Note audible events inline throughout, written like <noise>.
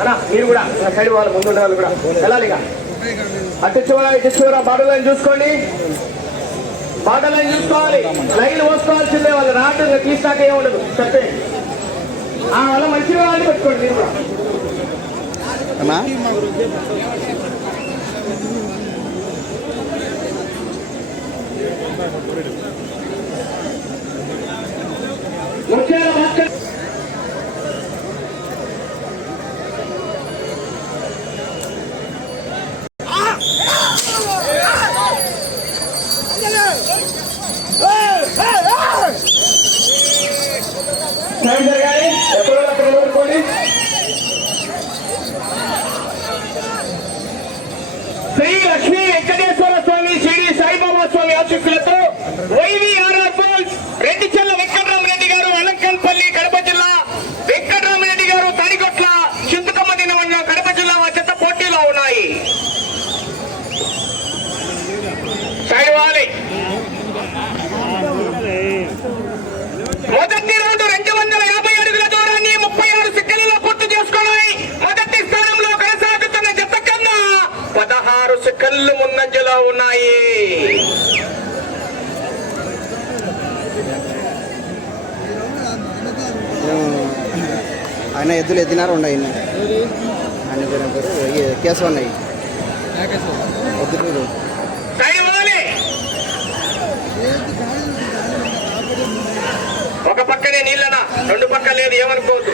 అన్నా మీరు కూడా నా సైడ్ వాళ్ళు ముందు ఉండే వాళ్ళు కూడా వెళ్ళాలి ఇక. అటు చివర ఇటు చివర లైన్ చూసుకోండి. బార్డర్ లైన్ చూసుకోవాలి. లైన్ పోసుకోవాల్సిందే వాళ్ళు. రాటు ఇంకా తీసాక ఏమి ఉండదు. చెప్పే. ఆ వాళ్ళ మంచిగా వాళ్ళని పెట్టుకోండి మీరు కూడా. అన్నా? గారి భాస్కర్ టైం జరగాలి ఎప్పుడో అక్కడ ఊరుకోండి శ్రీ లక్ష్మీ వెంకటేశ్వర స్వామి షిరిడి సాయిబాబా స్వామి ఆశీస్సులతో వైవిఆర్ఆర్ బోల్స్ రెడ్డి చెల్ల వెంకటరామరెడ్డి గారు అలంకన్పల్లి కడప జిల్లా వెంకటరామరెడ్డి గారు తడిగొట్ల చింతకమ్మ దినవన్న కడప జిల్లా మా చెత్త పోటీలో ఉన్నాయి సైడ్ వాలి మొదటి రౌండ్ రెండు వందల యాభై అడుగుల దూరాన్ని ముప్పై ఆరు సెకండ్లలో పూర్తి చేసుకుని మొదటి స్థానంలో కొనసాగుతున్న జత కన్నా పదహారు సెకండ్లు ముందంజలో ఉన్నాయి. ఆయన ఎద్దులు ఎత్తినారు ఉండ ఆయన పేరు కేసు ఉన్నాయి ఎద్దులు. ఒక పక్కనే నీళ్ళనా? రెండు పక్క లేదు ఏమనుకోవద్దు.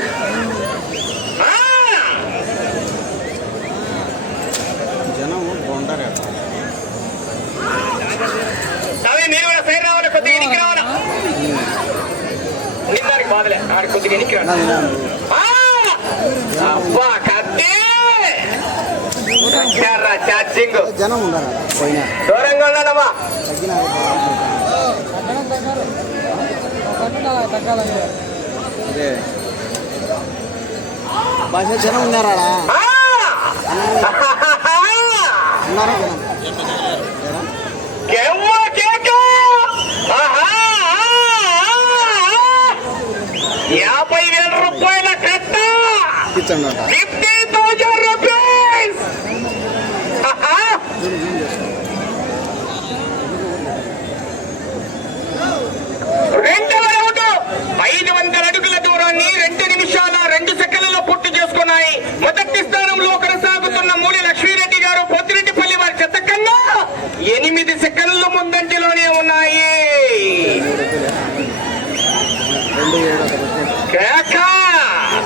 మీరు కూడా సైడ్ రావాలి కొద్దిగా ఎనికి రావాలా? నిన్నడానికి బాధలే ఆడ కొద్దిగా ఎనికి రావాలి! అబ్బా కత్తి! ఛార్జింగ్. దూరంగా ఉన్నానమ్మా. భాష జనం ఉన్నారా! <laughs> ఉన్నారా జనం జనం కేవ్వ కేక! ఆహా! యాభై వేల రూపాయల కట్ట! ఫిఫ్టీ థౌజండ్ రూపీస్ ఆహా! జూమ్ జూమ్ చేసుకో రెండవ రౌండ్ ఐదు వందల అడుగుల దూరాన్ని రెండు నిమిషాల రెండు సెకండ్లలో పూర్తి చేసుకున్నాయి మొదటి స్థానంలో కొనసాగుతున్న మూడి లక్ష్మీరెడ్డి గారు పొత్తిరెడ్డిపల్లి వారి చెత్త కన్నా ఎనిమిది సెకండ్లు ముందంటిలోనే ఉన్నాయి రెండు ఏడు ఒక పెట్టండి. కేక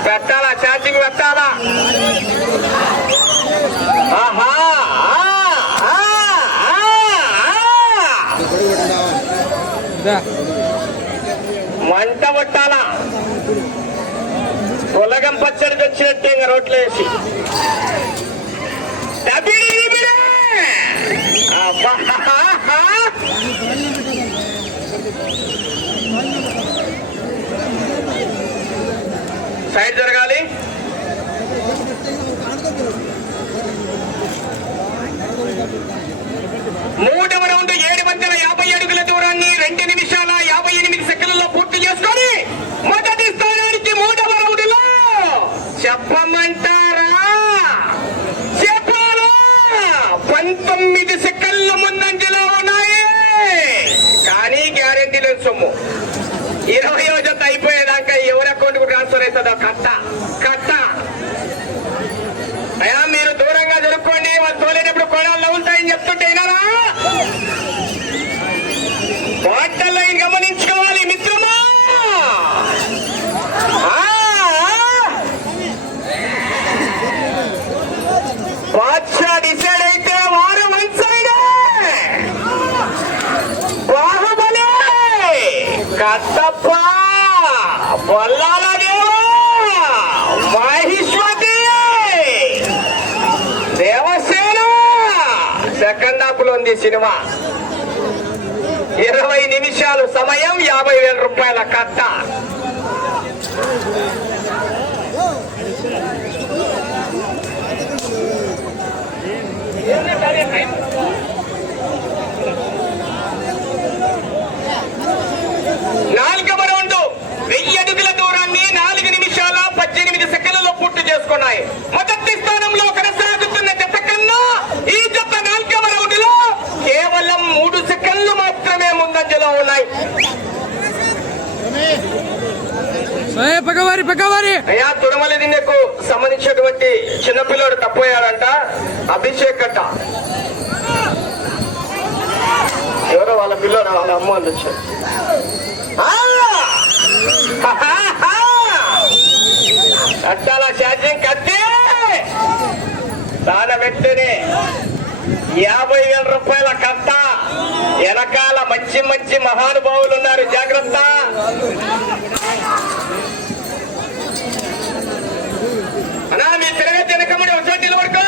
పెట్టాలా ఛార్జింగ్ పెట్టాలా ఆహా ఆ, ఆ, ఆ, ఆ. ఈ గొడుగు పెట్టిందావా? మంట పట్టాలా. పొలగం పచ్చడి తెచ్చినట్టే ఇంకా రోట్లేసి సైడ్ జరగాలి. మూడవ రౌండ్ ఏడు మంది యాభై అడుగుల దూరాన్ని రెండు నిమిషాల యాభై ఎనిమిది సెకండ్లలో పూర్తి చేసుకొని మొదటి స్థానానికి మూడవ రౌండ్లో చెప్పమంటారా చెప్పాలా పంతొమ్మిది సెకండ్ల ముందంజలో ఉన్నాయి కానీ గ్యారెంటీ లేదు సొమ్ము ఇరవై జత అయిపోయేదాకా ఎవరి అకౌంట్ కట్ట కట్ట. అయినా మీరు దూరంగా జరుపుకోండి వాళ్ళు తోలేటప్పుడు కొనాలు నవ్వుతాయని చెప్తుంటే గమనించుకోవాలి మిత్రమా? బాద్షా డిసైడ్ అయితే వారు వన్ సైడ్. బాహుబలి! కట్టప్ప! వల్లా సినిమా. ఇరవై నిమిషాలు సమయం యాభై వేల రూపాయల కట్ట. నాలుగవ రౌండ్. వెయ్యి అడుగుల దూరాన్ని నాలుగు నిమిషాల పద్దెనిమిది సెకండ్లలో పూర్తి చేసుకున్నాయి. మొదటి మాత్రమే ముందంజలో ఉన్నాయి. అయ్యా తుడమల దిన్నెకు సంబంధించినటువంటి చిన్నపిల్లడు తప్పోయాడంట. అభిషేక్ అట్ట ఎవరో వాళ్ళ పిల్లడు వాళ్ళ అమ్మ అని వచ్చారు. అట్టాల ఛార్జింగ్ కత్తి తాన వెంటనే యాభై వేల రూపాయల కట్టా వెనకాల మంచి మంచి మహానుభావులు ఉన్నారు. జాగ్రత్త. అనా మీ తిరగతి వెనకమ్మడి ఒకసారి నిలబడుకో.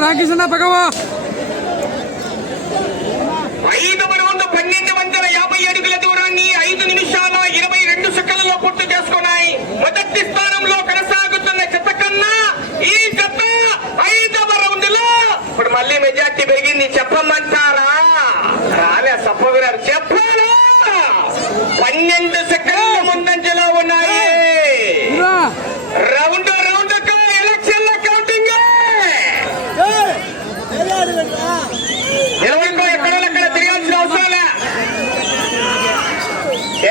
రాకేష్ అన్న పగవా ఐదవ రౌండ్ పన్నెండు వందల యాభై అడుగుల దూరాన్ని ఐదు నిమిషాల ఇరవై రెండు సెకండ్లలో పూర్తి చేసుకున్నాయి మొదటి స్థానంలో కొనసాగుతున్న జత కన్నా ఈ జత ఐదవ రౌండ్లో ఇప్పుడు మళ్ళీ మెజార్టీ పెరిగింది చెప్పమంటారా? రాలే సప్పగురారు చెప్పాలా? పన్నెండు సెకండ్ల ముందంజలో ఉన్నాయి రౌండ్ రౌండ్ ఎలక్షన్ కౌంటింగ్ నిలబడుకో ఎక్కడో అక్కడ తిరగాల్సిన అవసరం లే.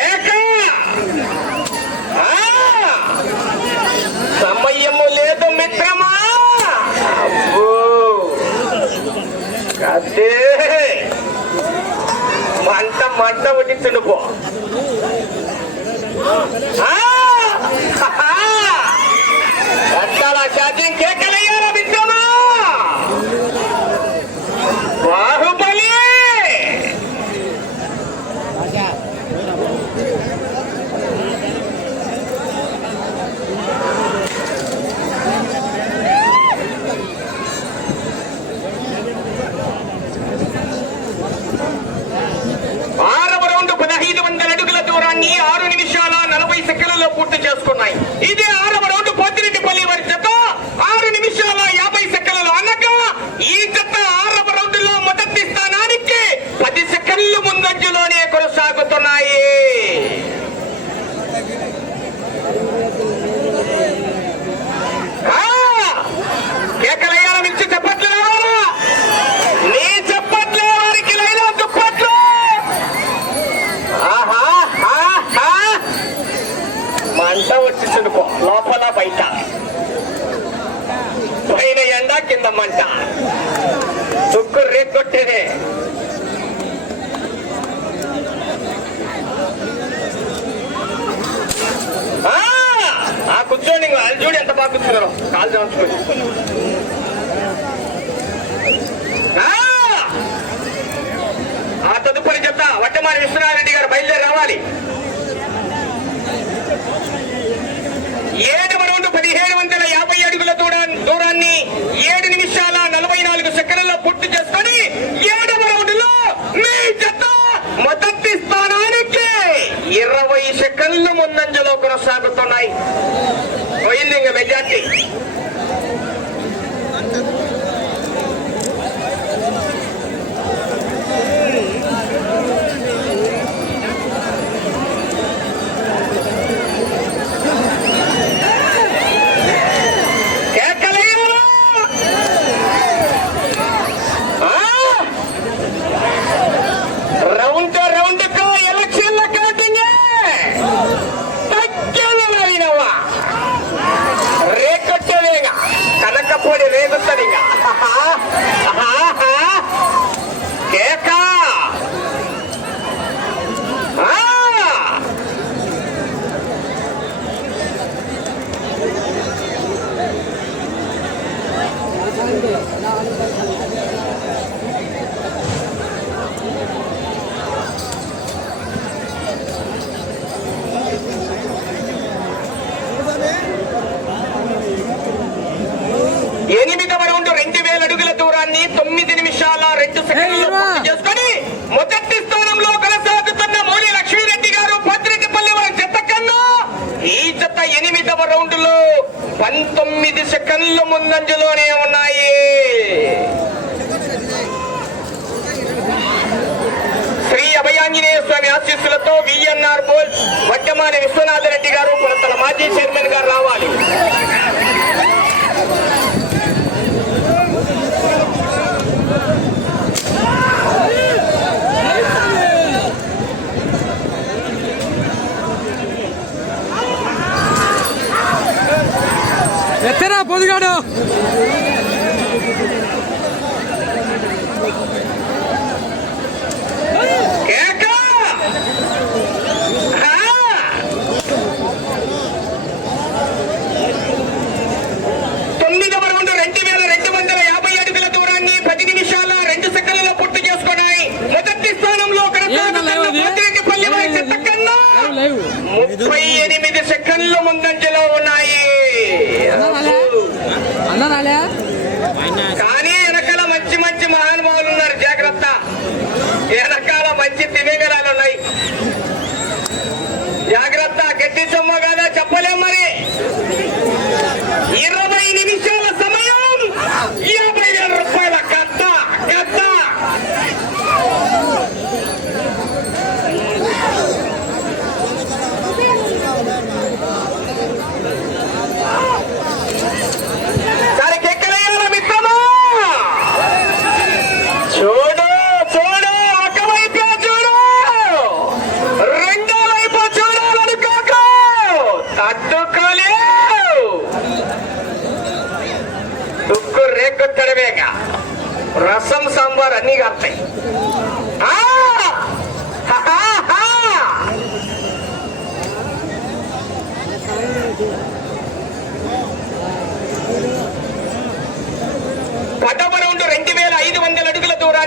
ఏక! ఆ! సమయము లేదు మిత్రమా అబ్బో! అదే మంట మంట ఉడిచుండు పో ఆ! హహా! కట్టాల ఛార్జింగ్ కేకలయ్యారా మిత్రమా బాహుబలి ఆరవ రౌండ్ పదహైదు వందల అడుగుల ఆరు నిమిషాల నలభై సెకండ్లలో పూర్తి చేసుకున్నాయి. ఇదే ఆరు రౌండ్ పోతిరెడ్డిపల్లి వారి జత ఆరు నిమిషాల యాభై సెకండ్లలో అనగా ఈ జత ఆరవ రౌండ్లో మొదటి స్థానానికి పది సెకండ్లు ముందంజలోనే కొనసాగుతున్నాయి ఆ! కేకలయ్యాల మించి చెప్పట్లు రావాలా నీ చెప్పట్లే వారికి లైలో దుప్పట్లు ఆహా ఆహా మంట వచ్చి పో పైట. పైన ఎండ కింద మంట. దుక్కు రేగొట్టేనే ఆ! ఆ కూర్చోండి అది చూడు ఎంత బాగా కూర్చున్నారో. కాలు చంచుకొని ఆ! తదుపరి చెప్తా వట్టమాని విశ్వనాథరెడ్డి గారు బయలుదేరి రావాలి. ఏడు రౌండ్ పదిహేడు వందల యాభై అడుగుల దూరా దూరాన్ని ఏడు నిమిషాల నలభై నాలుగు సెకండ్లలో చేసుకొని ఏడవ రౌండ్లో మీ జత మొదటి స్థానానికి ఇరవై సెకండ్లు ముందంజలో కొనసాగుతున్నాయి. పోయింది ఇంకా majority. VNR poll Vaddamani Vishwanath Reddy గారు తన మాజీ చైర్మన్ గారు రావాలి. ఎత్తరా పొదిగాడు.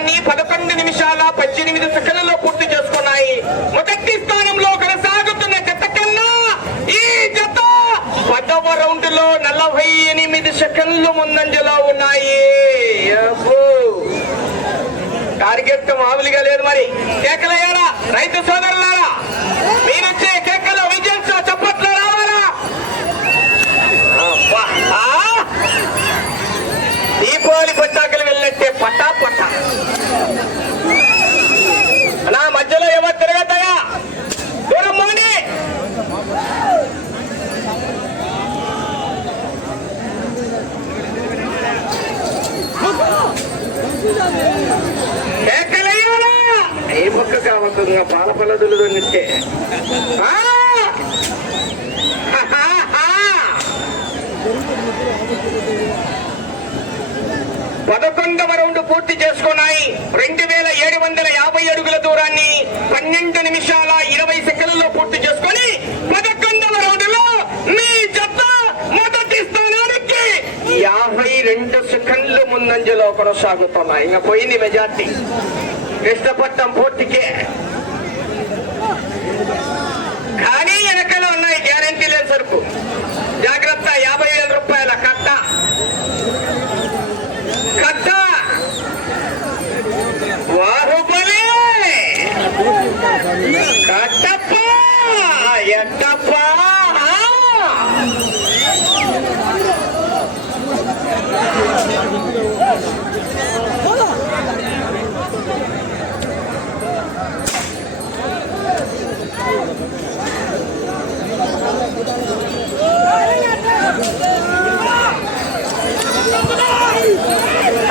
అడుగుల పదకొండు నిమిషాల పద్దెనిమిది సెకండ్లలో పూర్తి చేసుకున్నాయి. మొదటి స్థానంలో కొనసాగుతున్న జత కన్నా ఈ జత పదవ రౌండ్లో నలభై ఎనిమిది సెకండ్లు ముందంజలో ఉన్నాయి. టార్గెట్ మామూలుగా లేదు మరి. కేకలయ్యారా? రైతు సోదరులారా మీరొచ్చే కేకల విజయంతో చప్పట్లు రావాలా? దీపావళి పట్టా పట్టా నా మధ్యలో ఎవరు తిరగద్దయా దూరం పోనీ ఏ మొక్క కావచ్చు పాల పల్లదులు నిట్టే పదకొండవ రౌండ్ పూర్తి చేసుకున్నాయి. రెండు వేల ఏడు వందల యాభై అడుగుల దూరాన్ని పన్నెండు నిమిషాల ఇరవై సెకండ్లలో పూర్తి చేసుకొని పదకొండవ రౌండ్లో మీ జత మొదటి స్థానానికి యాభై రెండు సెకండ్లు ముందంజలో కొనసాగుతున్నాయి. ఇంకా పోయింది మెజార్టీ. కృష్ణపట్నం పూర్తికే కానీ వెనకలో ఉన్నాయి గ్యారంటీ లేని సరుకు జాగ్రత్త యాభై వేల రూపాయల కట్ట కట్ట బాహుబలి కట్టప్ప ఎట్టప్ప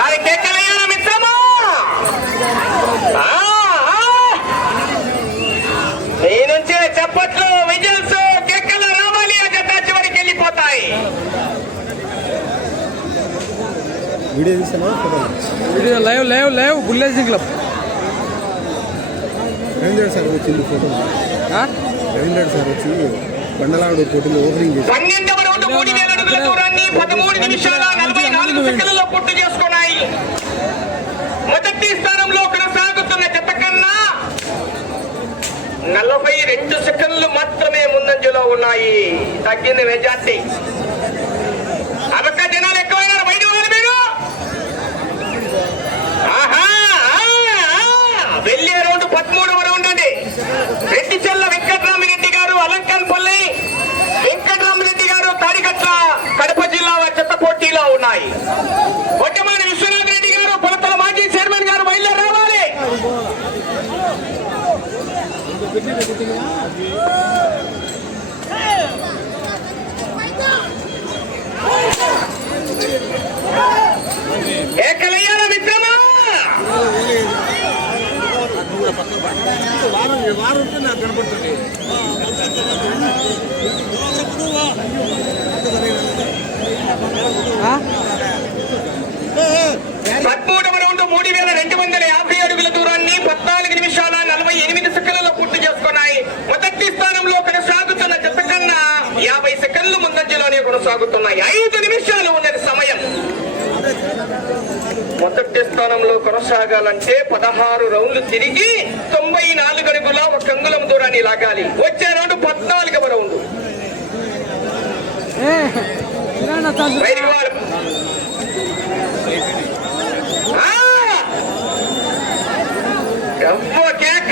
అది కేకలయ్యాల మిత్రమా ఆ, ఆ. నీ నుంచే చప్పట్లు విజిల్స్ కేకలు రావాలి ఆ జత చివరికి వెళ్ళిపోతాయి వీడియో తీస్తాను photo video live live live బుల్లేసింగ్ club. Ravindra sir వచ్చింది ఫోటో. రవీంద్ర సార్ వచ్చి బండలాడు పోటీలో ఓపెనింగ్ మొదటి స్థానంలో కొనసాగుతున్న జత కన్నా నలభై రెండు సెకండ్లు మాత్రమే ముందంజలో ఉన్నాయి. తగ్గింది మెజార్టీ అదొక్క జనాలు ఎక్కువైనారు బయట వాళ్ళు మీరు ఆహా, ఆ, ఆ. వెళ్ళే రౌండ్ పదమూడవ రౌండ్ అండి రెడ్డి చెల్ల వెంకట్రామిరెడ్డి గారు అలంకన్పల్లి వెంకట్రామిరెడ్డి గారు తాడికట్ల కడప జిల్లా వారి చెత్త పోటీలో ఉన్నాయి. ఒట్టమాని విశ్వనాథ్ రెడ్డి గారు పొలతల మాజీ చైర్మన్ గారు బయలుదేరి రావాలి. ఏకలయ్యాల వారం వారం ఉంటే నాకు కనపడుతుంది మూడు వేల రెండు వందల యాభై అడుగుల దూరాన్ని పద్నాలుగు నిమిషాల నలభై ఎనిమిది సెకండ్లలో పూర్తి చేసుకున్నాయి మొదటి స్థానంలో కొనసాగుతున్న జత కన్నా యాభై సెకండ్లు ముందంజలోనే కొనసాగుతున్నాయి ఐదు నిమిషాలు ఉన్నది సమయం మొదటి స్థానంలో కొనసాగాలంటే పదహారు రౌండ్లు తిరిగి తొంభై నాలుగు అడుగుల ఒక అంగుళం దూరాన్ని లాగాలి. వచ్చే రౌండ్ పద్నాలుగవ రౌండ్ ఏ ఇలాంటి తండ్రి. బయటికి వాడు ఆ! ఎవ్వ కేక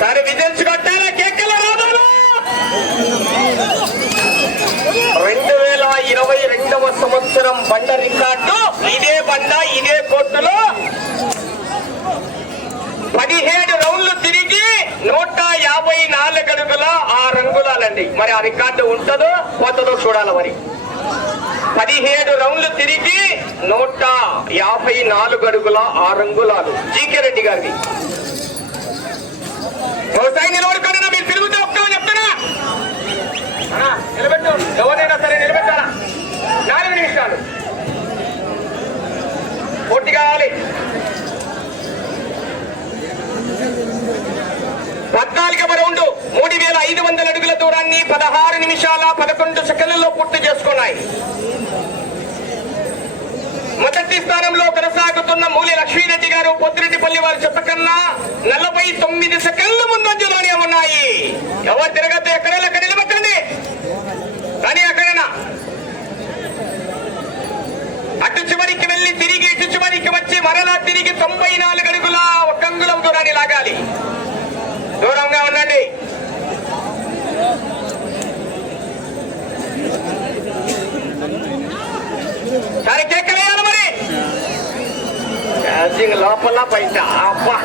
సరే విజల్స్ కొట్టారా కేకల రాదాలు రెండు వేల ఇరవై రెండవ సంవత్సరం బండ రికార్డు ఇదే బండ ఇదే కోర్టులో పదిహేడు రౌండ్లు తిరిగి నూట యాభై నాలుగు అడుగుల ఆ రంగులాలండి మరి ఆ రికార్డు ఉంటుందో పోతుందో చూడాలి మరి. పదిహేడు రౌండ్లు తిరిగి నూట యాభై నాలుగు అడుగుల ఆ రంగులాలు జీకే రెడ్డి గారిది. వ్యవసాయ నిలబడుకోండి మీరు తిరుగుతూ ఒప్పుకోమని చెప్తారా అన్నా, నిలబెట్టు ఎవరినైనా సరే నిలబెట్టాలా నాలుగు నిమిషాలు పూర్తి కావాలి పద్నాలుగవ రౌండ్ మూడు వేల ఐదు వందల అడుగుల దూరాన్ని పదహారు నిమిషాల పదకొండు సెకండ్లలో పూర్తి చేసుకున్నాయి. మొదటి స్థానంలో కొనసాగుతున్న మూలి లక్ష్మీరెడ్డి గారు పొద్దురెడ్డిపల్లి వారి చెత్త కన్నా నలభై తొమ్మిది సెకండ్ల ముందంజలోనే ఉన్నాయి. ఎవరు తిరగద్దు ఎక్కడైనా అక్కడ నిలబెట్టండి? కానీ అక్కడనా అటు చివరికి వెళ్ళి తిరిగి ఇటు చివరికి వచ్చి మరలా తిరిగి తొంభై నాలుగు అడుగుల ఒక అంగుళం దూరాన్ని లాగాలి. దూరంగా ఉండండి. సరే కేకలేయాలి మరి. ఛార్జింగ్ లోపల బయట అబ్బా.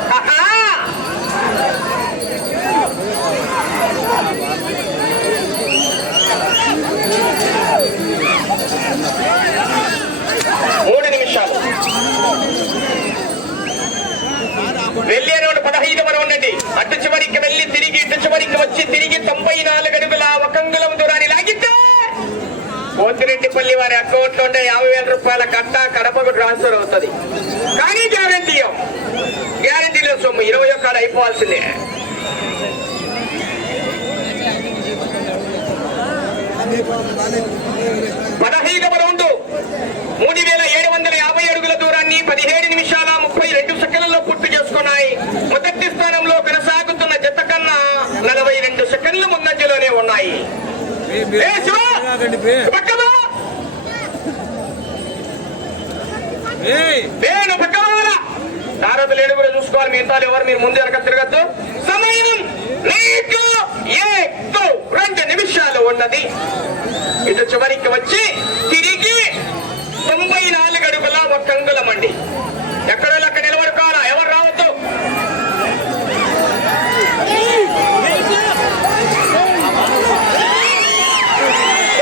మూడు నిమిషాలు. వెళ్ళే రోడ్డు పదహైదవ రౌండ్ అండి అటు చివరికి వెళ్ళి తిరిగి ఇటు చివరికి వచ్చి తిరిగి తొంభై నాలుగు అడుగుల ఒక అంగుళం పోతిరెడ్డిపల్లి వారి అకౌంట్ ఉండే యాభై వేల రూపాయల కట్ట కడపకు ట్రాన్స్ఫర్ అవుతుంది. కానీ గ్యారంటీ గ్యారంటీ లేదు సొమ్ము ఇరవై ఒక్కడు అయిపోవాల్సిందే. పదహైదవ రౌండ్ మూడు వేల ఏడు వందల యాభై అడుగుల దూరాన్ని పదిహేడు నిమిషాల ముప్పై రెండు సెకండ్లలో పూర్తి చేసుకున్నాయి. మొదటి స్థానంలో కొనసాగుతున్న జత కన్నా నలభై రెండు సెకండ్ల ముందంజలోనే ఉన్నాయి. నేను ఏడుగురు చూసుకోవాలి మిగతా ఎవరు? మీరు ముందు వెనక తిరగద్దు. సమయం నీకు రెండు నిమిషాలు ఉన్నది. ఇటు చివరికి వచ్చి తిరిగి తొంభై నాలుగు అడుగుల ఒక అంగుళం అండి ఎక్కడో అక్కడ నిలబడుకోవాలా ఎవరు రావద్దు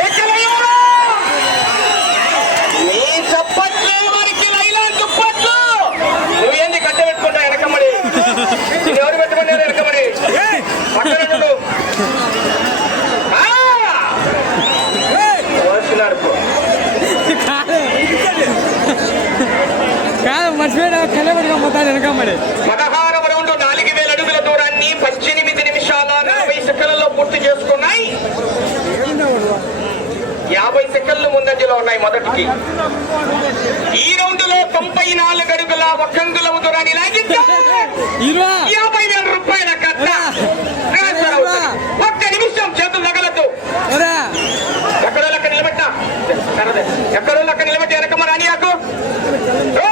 ఎక్కడయ్యారా? నీ చప్పట్లు వారికి లైలా దుప్పట్లు నువ్వేంది కట్టె పెట్టుకుంటా వెనకమ్మడి నేను ఎవరు పెట్టుకున్నారు వెనకమ్మడి పక్కన ఉండు. ఆ! వస్తున్నారు పో. కాదు మర్చిపోయినా కలబడిగా మొత్తాన్ని వెనకమ్మడి పదహారవ రౌండ్ నాలుగు వేల అడుగుల దూరాన్ని పద్దెనిమిది నిమిషాల నలభై సెకండ్లలో పూర్తి చేసుకున్నాయి. యాభై సెకండ్లు ముందంజలో ఉన్నాయి మొదటికి. ఈ రౌండ్లో తొంభై నాలుగు అడుగుల ఒక్కంగుల దూరాన్ని ఇరువా. యాభై వేల రూపాయల కట్ట. ఒక్క నిమిషం చేతులు ఒరా ఎక్కడో అక్కడ నిలబెట్టా. ఎక్కడో అక్కడ నిలబెట్టి వెనకమ్మ రానియాకు ఏ,